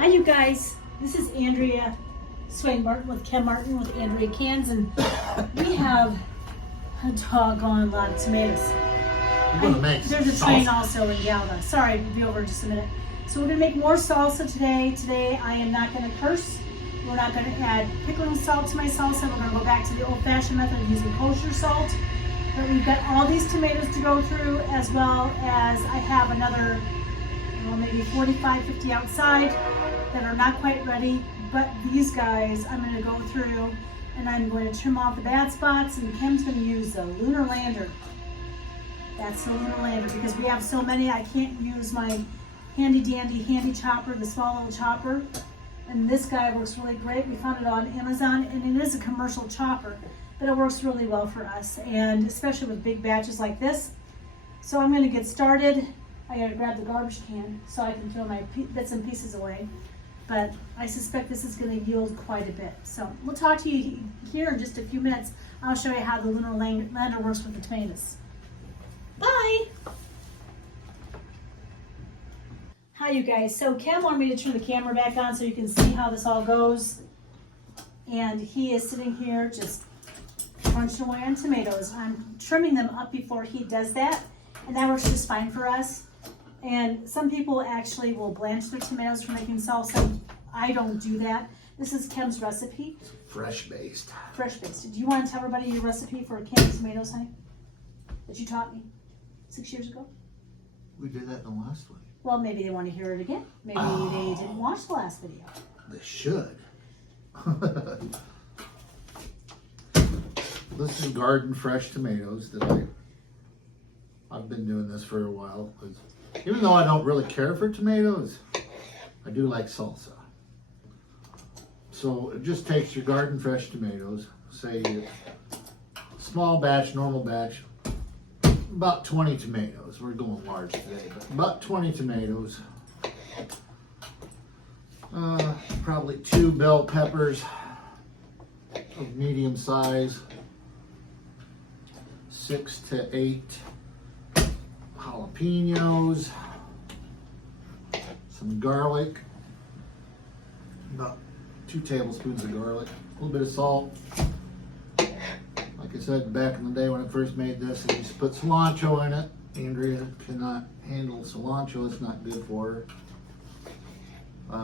Hi, you guys. This is Andrea Martin with Ken Martin with Andrea Cans, and we have a doggone lot of tomatoes. There's a train also in Galva. Sorry, we'll be over in just a minute. So we're gonna make more salsa today. Today I am not gonna curse. We're not gonna add pickling salt to my salsa. We're gonna go back to the old-fashioned method of using kosher salt. But we've got all these tomatoes to go through, as well as I have another, maybe 45, 50 outside that are not quite ready. But these guys I'm going to go through and I'm going to trim off the bad spots, and Kim's going to use the lunar lander. That's the lunar lander because we have so many I can't use my handy chopper, the small little chopper. And this guy works really great. We found it on Amazon, and it is a commercial chopper, but it works really well for us, and especially with big batches like this. So I'm going to get started. I got to grab the garbage can so I can throw my bits and pieces away. But I suspect this is going to yield quite a bit. So we'll talk to you here in just a few minutes. I'll show you how the lunar lander works with the tomatoes. Bye! Hi, you guys. So Ken wanted me to turn the camera back on so you can see how this all goes. And he is sitting here just crunching away on tomatoes. I'm trimming them up before he does that, and that works just fine for us. And some people actually will blanch their tomatoes for making salsa. I don't do that. This is Kim's recipe. Fresh based. Fresh based. Do you want to tell everybody your recipe for canned tomatoes, honey? That you taught me 6 years ago? We did that in the last one. Well, maybe they want to hear it again. Maybe they didn't watch the last video. They should. This is garden fresh tomatoes that I've been doing this for a while. Even though I don't really care for tomatoes, I do like salsa. So it just takes your garden fresh tomatoes, say small batch, normal batch, about 20 tomatoes. We're going large today, but about 20 tomatoes. Probably 2 bell peppers of medium size, 6 to 8 jalapenos, some garlic, about 2 tablespoons of garlic, a little bit of salt. Like I said, back in the day when I first made this, I used to put cilantro in it. Andrea cannot handle cilantro, it's not good for her.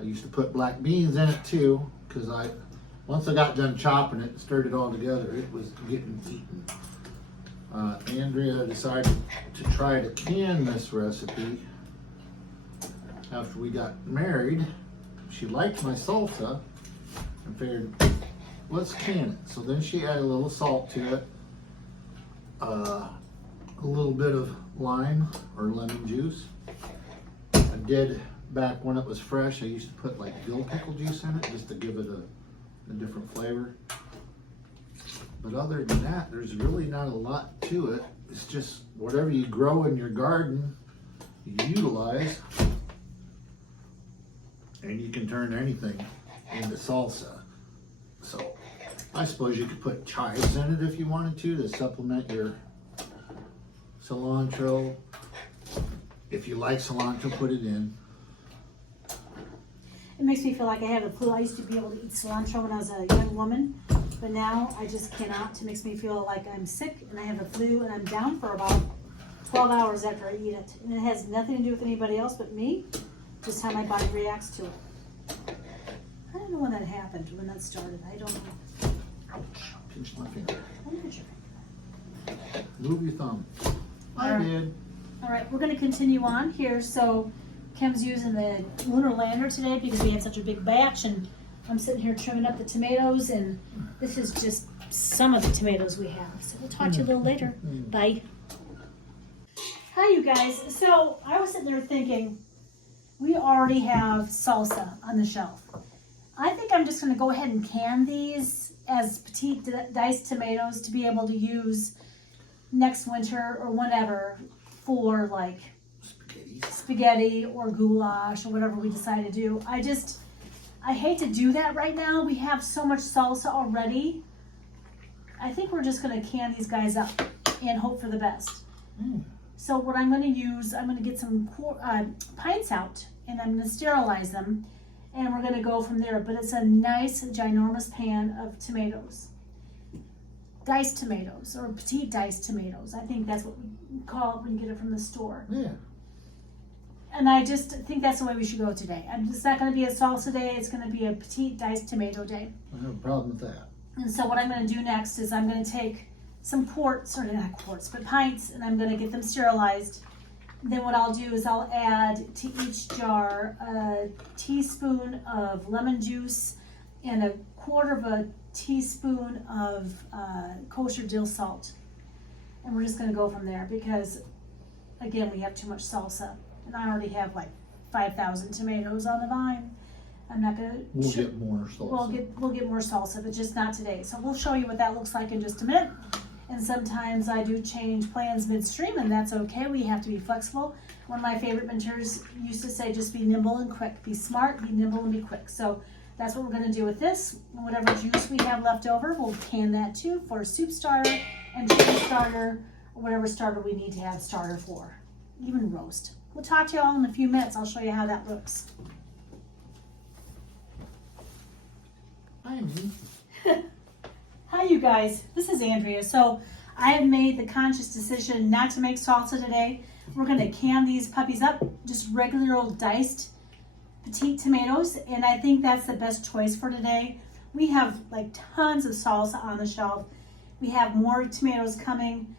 I used to put black beans in it too, because once I got done chopping it and stirred it all together, it was getting eaten. Andrea decided to try to can this recipe after we got married. She liked my salsa and figured, let's can it. So then she added a little salt to it, a little bit of lime or lemon juice. I did, back when it was fresh, I used to put like dill pickle juice in it just to give it a different flavor. But other than that, there's really not a lot to it. It's just whatever you grow in your garden, you utilize, and you can turn anything into salsa. So I suppose you could put chives in it if you wanted to supplement your cilantro. If you like cilantro, put it in. It makes me feel like I have the flu. I used to be able to eat cilantro when I was a young woman, but now I just cannot. It makes me feel like I'm sick and I have the flu, and I'm down for about 12 hours after I eat it. And it has nothing to do with anybody else but me, just how my body reacts to it. I don't know when that happened, when that started. I don't know. Ouch, pinched my finger. Don't hurt your finger. Move your thumb. I did. All right, we're going to continue on here. So Kim's using the lunar lander today because we had such a big batch, and I'm sitting here trimming up the tomatoes, and this is just some of the tomatoes we have. So we'll talk to you a little later. Bye. Hi, you guys. So I was sitting there thinking, we already have salsa on the shelf. I think I'm just going to go ahead and can these as petite diced tomatoes to be able to use next winter or whenever for like spaghetti or goulash or whatever we decide to do. I hate to do that right now. We have so much salsa already. I think we're just going to can these guys up and hope for the best. So what I'm going to use, I'm going to get some pints out and I'm gonna sterilize them, and we're gonna go from there. But it's a nice, ginormous pan of tomatoes. Diced tomatoes, or petite diced tomatoes. I think that's what we call it when you get it from the store. Yeah. And I just think that's the way we should go today. It's not gonna be a salsa day, it's gonna be a petite diced tomato day. I have a problem with that. And so what I'm gonna do next is I'm gonna take some quarts, or not quarts, but pints, and I'm gonna get them sterilized. Then what I'll do is I'll add to each jar a teaspoon of lemon juice and a quarter of a teaspoon of kosher dill salt. And we're just gonna go from there because, again, we have too much salsa. And I already have like 5,000 tomatoes on the vine. I'm not gonna. We'll get more salsa. We'll get more salsa, but just not today. So we'll show you what that looks like in just a minute. And sometimes I do change plans midstream, and that's okay. We have to be flexible. One of my favorite mentors used to say, just be nimble and quick. Be smart, be nimble, and be quick. So that's what we're gonna do with this. Whatever juice we have left over, we'll can that too for a soup starter and chicken starter, or whatever starter we need to have starter for, even roast. We'll talk to you all in a few minutes. I'll show you how that looks. Hi, Amy. Hi, you guys. This is Andrea. So I have made the conscious decision not to make salsa today. We're going to can these puppies up, just regular old diced petite tomatoes, and I think that's the best choice for today. We have like tons of salsa on the shelf. We have more tomatoes coming.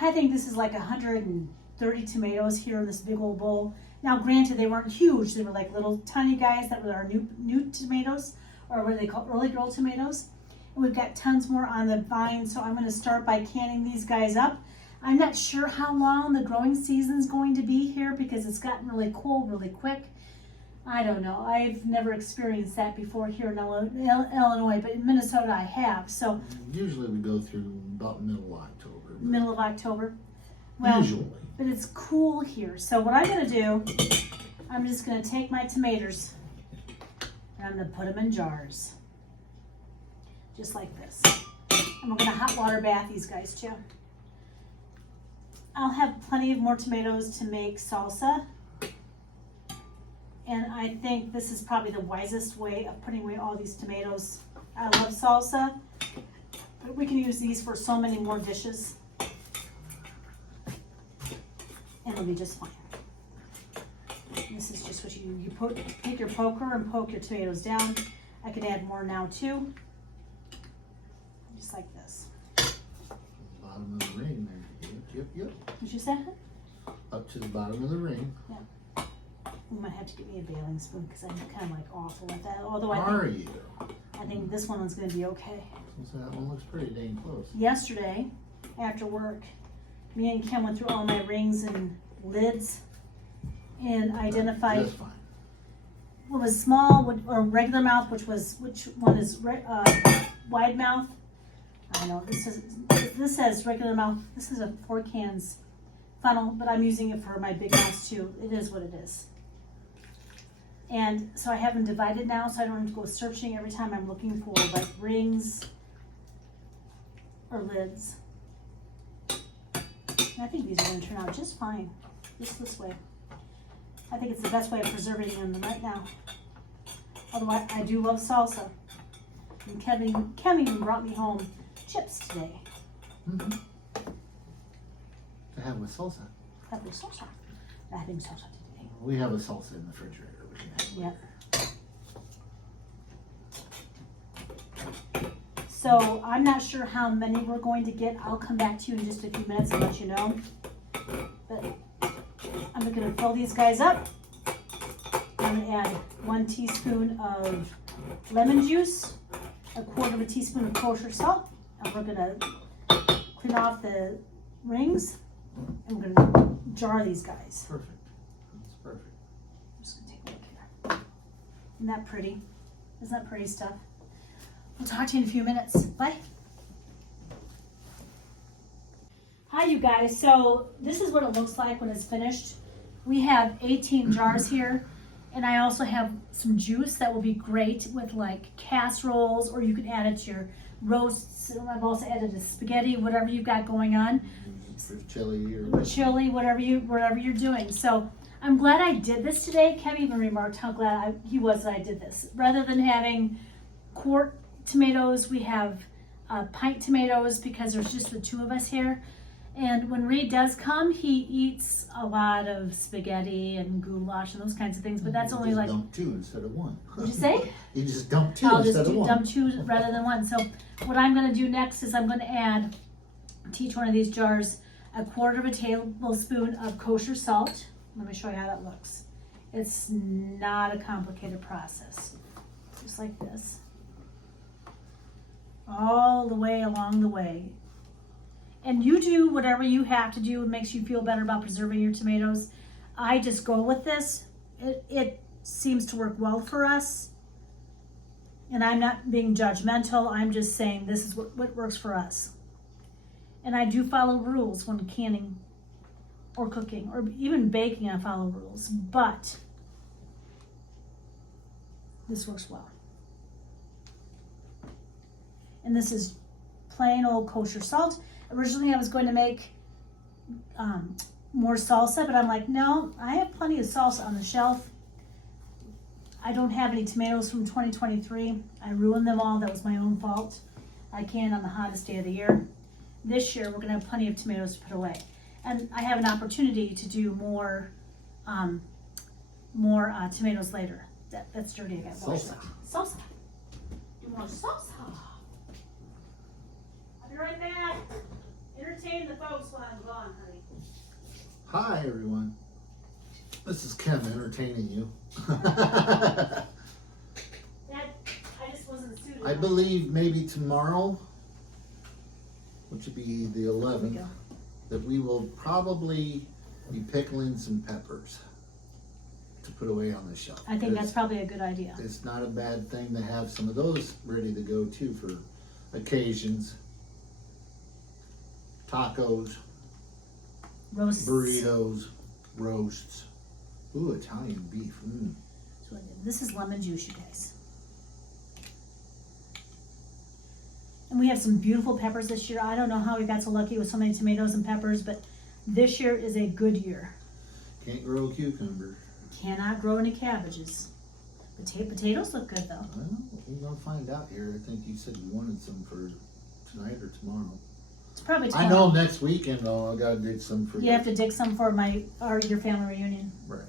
I think this is like 130 tomatoes here in this big old bowl. Now, granted, they weren't huge. They were like little tiny guys that were our new tomatoes, or what do they call early girl tomatoes. And we've got tons more on the vine, so I'm going to start by canning these guys up. I'm not sure how long the growing season's going to be here because it's gotten really cold really quick. I don't know. I've never experienced that before here in Illinois, but in Minnesota I have. So Usually we go through about middle of October. middle of October. Well, Usually. but it's cool here. So what I'm going to do, I'm just going to take my tomatoes and I'm going to put them in jars. Just like this. And we're going to hot water bath these guys too. I'll have plenty of more tomatoes to make salsa. And I think this is probably the wisest way of putting away all these tomatoes. I love salsa, but we can use these for so many more dishes. And it'll be just fine. And this is just what you take your poker and poke your tomatoes down. I could add more now too. Just like this. Bottom of the ring there. Yep. Did you say? Up to the bottom of the ring. Yeah. You might have to get me a bailing spoon because I'm kind of like awful at that. Although I think this one's going to be okay. So that one looks pretty dang close. Yesterday, after work, me and Kim went through all my rings and lids and identified Just fine. what was small or regular mouth, which one is wide mouth. I know this says regular mouth. This is a 4 cans funnel, but I'm using it for my big mouths too. It is what it is. And so I have them divided now, so I don't have to go searching every time I'm looking for like rings or lids. And I think these are going to turn out just fine, just this way. I think it's the best way of preserving them right now. Although I do love salsa. And Kevin even brought me home chips today. Mm-hmm. To have with salsa. Having salsa today. We have a salsa in the refrigerator. We can have. Yep. So I'm not sure how many we're going to get. I'll come back to you in just a few minutes and let you know. But I'm going to fill these guys up. I'm going to add 1 teaspoon of lemon juice, a quarter of a teaspoon of kosher salt, and we're going to clean off the rings, and we're going to jar these guys. Perfect. That's perfect. I'm just going to take a look here. Isn't that pretty? Isn't that pretty stuff? We'll talk to you in a few minutes. Bye. Hi, you guys. So this is what it looks like when it's finished. We have 18 jars here, and I also have some juice that will be great with like casseroles, or you can add it to your roasts. I've also added to spaghetti, whatever you've got going on. For chili Or chili, whatever you're doing. So I'm glad I did this today. Kev even remarked how glad he was that I did this. Rather than having quart tomatoes, we have pint tomatoes because there's just the two of us here. And when Reed does come, he eats a lot of spaghetti and goulash and those kinds of things, but that's only like... dump two instead of one. What'd you say? You just dump two I'll instead just of one. dump two rather than one. So what I'm gonna do next is I'm gonna add to each one of these jars a quarter of a tablespoon of kosher salt. Let me show you how that looks. It's not a complicated process. Just like this. All the way along the way. And you do whatever you have to do. It makes you feel better about preserving your tomatoes. I just go with this. It seems to work well for us. And I'm not being judgmental. I'm just saying this is what works for us. And I do follow rules when canning or cooking or even baking. I follow rules. But this works well. And this is plain old kosher salt. Originally I was going to make more salsa, but I'm like, no, I have plenty of salsa on the shelf. I don't have any tomatoes from 2023. I ruined them all. That was my own fault. I canned on the hottest day of the year. This year we're going to have plenty of tomatoes to put away. And I have an opportunity to do more tomatoes later. That's dirty. I got Salsa. Salsa. Do more salsa. I'll be right back. Entertain the folks while I'm gone, honey. Hi, everyone. This is Ken entertaining you. That, I just wasn't suited. I believe maybe tomorrow, which would be the There we 11th, go. that we will probably be pickling some peppers to put away on the shelf. I think that's probably a good idea. It's not a bad thing to have some of those ready to go too for occasions. Tacos, Roasts. burritos, roasts. Ooh, Italian beef. Mm. That's what I did. This is lemon juice, you guys. And we have some beautiful peppers this year. I don't know how we got so lucky with so many tomatoes and peppers, but this year is a good year. Can't grow a cucumber. Cannot grow any cabbages. Potatoes look good though. Well, we're gonna find out here. I think you said you wanted some for tonight or tomorrow. It's probably I tomorrow. know next weekend though, I gotta dig some for You have to dig some for your family reunion. Right.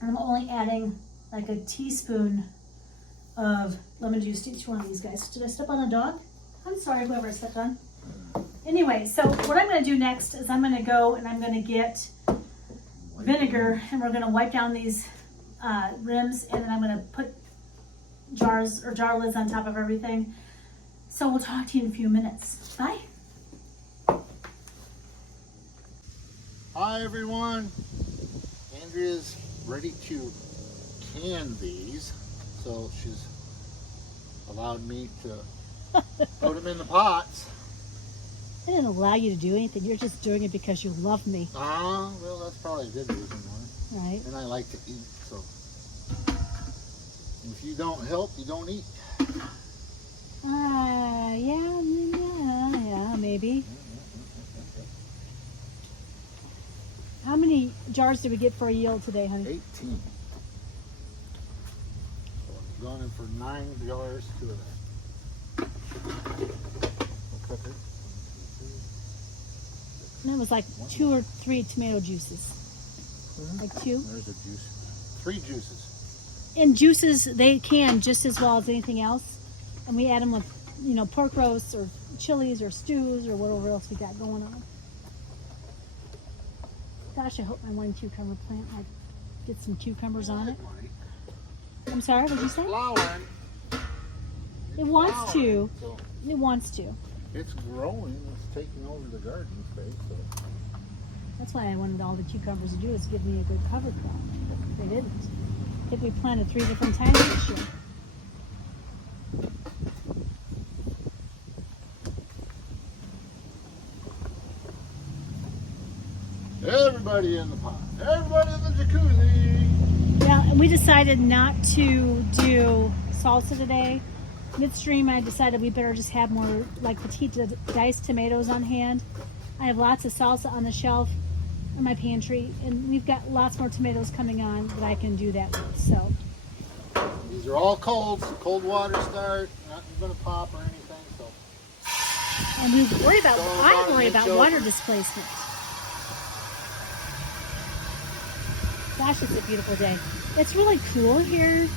And I'm only adding like a teaspoon of lemon juice to each one of these guys. Did I step on a dog? I'm sorry, whoever I stepped on. Anyway, so what I'm going to do next is I'm going to go and I'm going to get vinegar and we're going to wipe down these rims and then I'm going to put jars or jar lids on top of everything. So we'll talk to you in a few minutes. Bye. Hi everyone. Andrea's ready to can these, so she's allowed me to put them in the pots. I didn't allow you to do anything. You're just doing it because you love me, Well, that's probably a good reason why. right? And I like to eat, so if you don't help, you don't eat. Yeah, maybe. How many jars did we get for a yield today, honey? 18. So I'm going in for 9 jars to that. Cooker. And that was like 2 or 3 tomato juices. Like 2. There's a juice. 3 juices. And juices, they can just as well as anything else. And we add them with, pork roasts or chilies or stews or whatever else we got going on. Gosh, I hope my one cucumber plant might get some cucumbers on it. I'm sorry, what did you say? Flowering. It wants to. So It wants to. it's growing. It's taking over the garden space. So. That's why I wanted all the cucumbers to do is give me a good cover crop. They didn't. I think we planted 3 different times this year. Everybody in the pot. Everybody in the jacuzzi. Yeah, and we decided not to do salsa today. Midstream, I decided we better just have more like petite diced tomatoes on hand. I have lots of salsa on the shelf, in my pantry, and we've got lots more tomatoes coming on that I can do that with. So These are all cold, so cold water start. Nothing's gonna pop or anything. So. and we worry about I worry Don't about choke. water displacement. Gosh, it's a beautiful day. It's really cool here.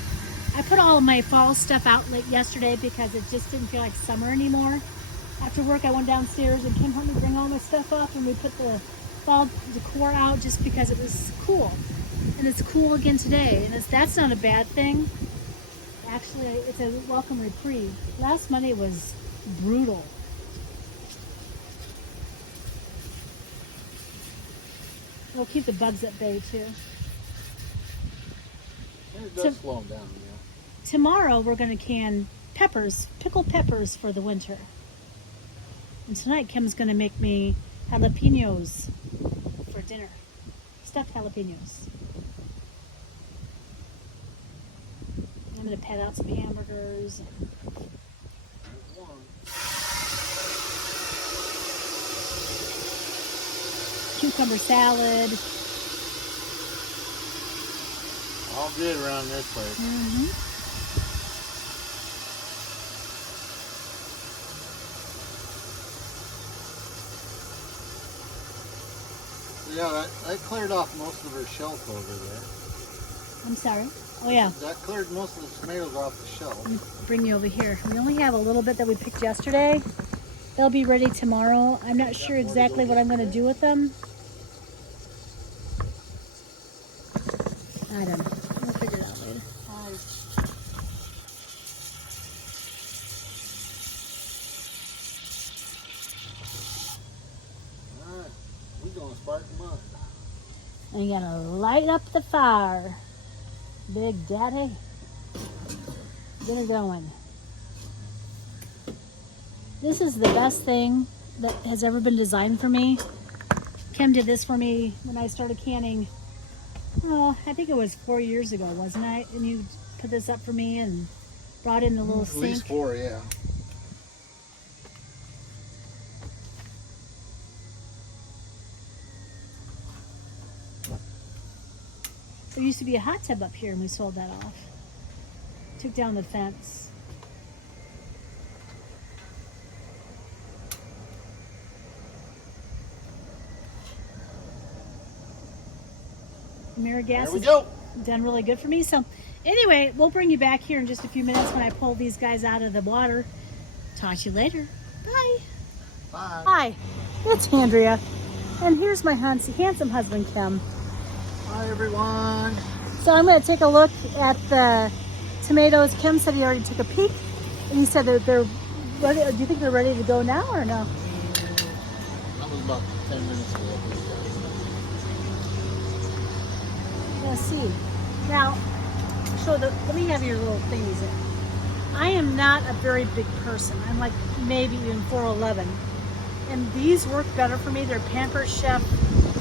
I put all of my fall stuff out late yesterday because it just didn't feel like summer anymore. After work, I went downstairs and Kim helped me bring all my stuff up, and we put the fall decor out just because it was cool. And it's cool again today, and that's not a bad thing. Actually, it's a welcome reprieve. Last Monday was brutal. It'll keep the bugs at bay too. It does slow them down, yeah. Tomorrow we're going to can peppers, pickled peppers for the winter. And tonight Kim's going to make me jalapenos for dinner. Stuffed jalapenos. I'm going to pet out some hamburgers. There's one. Cucumber salad. All good around this place. Mm-hmm. Yeah, that cleared off most of her shelf over there. I'm sorry. Oh yeah. That cleared most of the tomatoes off the shelf. Let me bring you over here. We only have a little bit that we picked yesterday. They'll be ready tomorrow. I'm not sure exactly what I'm going to do with them. I don't know. We'll figure it out later. Alright, we're gonna spark them up. And you gotta light up the fire. Big Daddy. Get it going. This is the best thing that has ever been designed for me. Kim did this for me when I started canning. Oh, I think it was 4 years ago, wasn't I? And you put this up for me and brought in the little At sink. least 4, yeah. There used to be a hot tub up here and we sold that off. Took down the fence. Mirror gas There we has go. done really good for me. So anyway, we'll bring you back here in just a few minutes when I pull these guys out of the water. Talk to you later. Bye. Bye. Hi, it's Andrea. And here's my handsome husband, Kim. Hi, everyone. So I'm going to take a look at the tomatoes. Kim said he already took a peek, and he said that they're ready. Do you think they're ready to go now or no? That was about 10 minutes ago. Let's see. Now, let me have your little thingies in. I am not a very big person. I'm like maybe even 4'11". And these work better for me. They're Pampered Chef,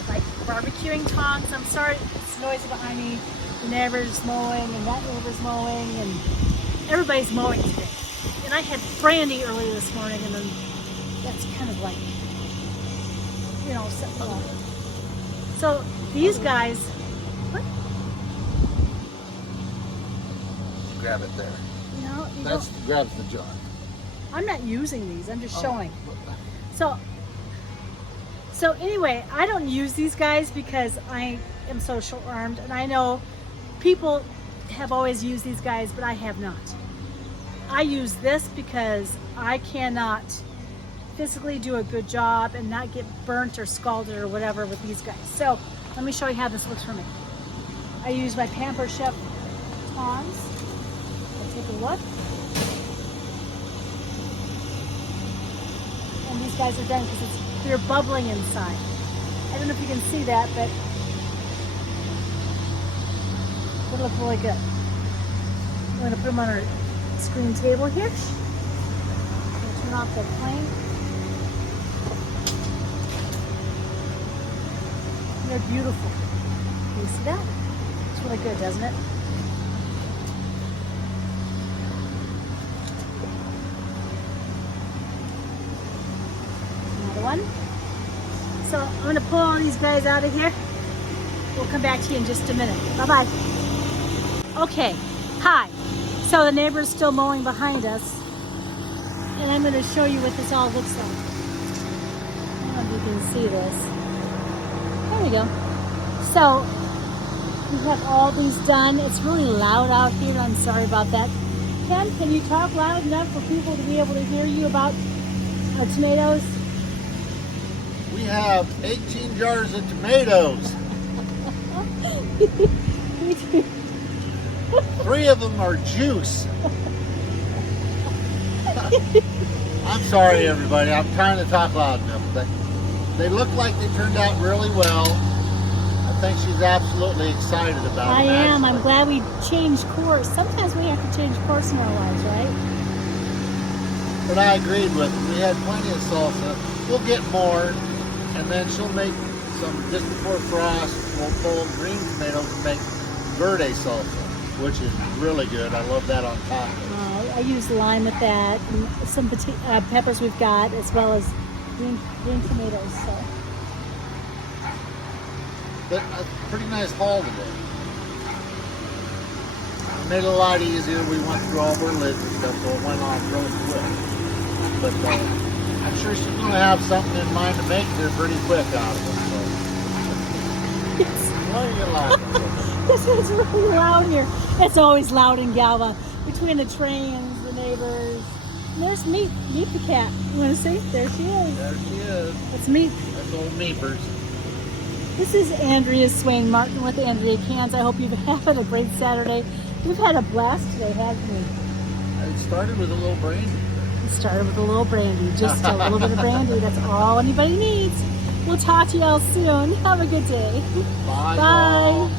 like barbecuing tongs. I'm sorry, it's noisy behind me. The neighbor's mowing and that neighbor's mowing and everybody's mowing today. And I had brandy early this morning and then that's kind of like, you know, something like it. So these guys, what? Grab it there. No, you That's don't. grabs the jar. I'm not using these, I'm just showing. Oh. So anyway, I don't use these guys because I am so short-armed, and I know people have always used these guys, but I have not. I use this because I cannot physically do a good job and not get burnt or scalded or whatever with these guys. So let me show you how this looks for me. I use my Pampered Chef tongs. I'll take a look. And these guys are done because they're bubbling inside. I don't know if you can see that, but they look really good. I'm going to put them on our screen table here. I'm going to turn off the flame. They're beautiful. Can you see that? It's really good, doesn't it? Another one. So I'm going to pull all these guys out of here. We'll come back to you in just a minute. Bye-bye. Okay, hi. So the neighbor's still mowing behind us. And I'm going to show you what this all looks like. I don't know if you can see this. There we go. So we have all these done. It's really loud out here. I'm sorry about that. Ken, can you talk loud enough for people to be able to hear you about tomatoes? We have 18 jars of tomatoes. 3 of them are juice. I'm sorry, everybody. I'm trying to talk loud enough. But they look like they turned out really well. I think she's absolutely excited about it. I am. I'm glad we changed course. Sometimes we have to change course in our lives, right? But I agreed with her. We had plenty of salsa. We'll get more, and then she'll make some just before frost. We'll pull green tomatoes and make verde salsa, which is really good. I love that on tacos. I use lime with that, and some peppers we've got, as well as green tomatoes. So. But a pretty nice haul today. It made it a lot easier. We went through all of our lids and stuff, so it went off really quick. But I'm sure she's going to have something in mind to make her pretty quick out of it. So. Why are you laughing? This is really loud here. It's always loud in Galva. Between the trains, the neighbors. And there's Meep. Meep the cat. You want to see? There she is. There she is. That's Meep. That's old Meepers. This is Andrea Swain Martin with Andrea Cans. I hope you've had a great Saturday. We've had a blast today, haven't we? It started with a little brandy. It started with a little brandy. Just a little bit of brandy. That's all anybody needs. We'll talk to you all soon. Have a good day. Bye. Bye.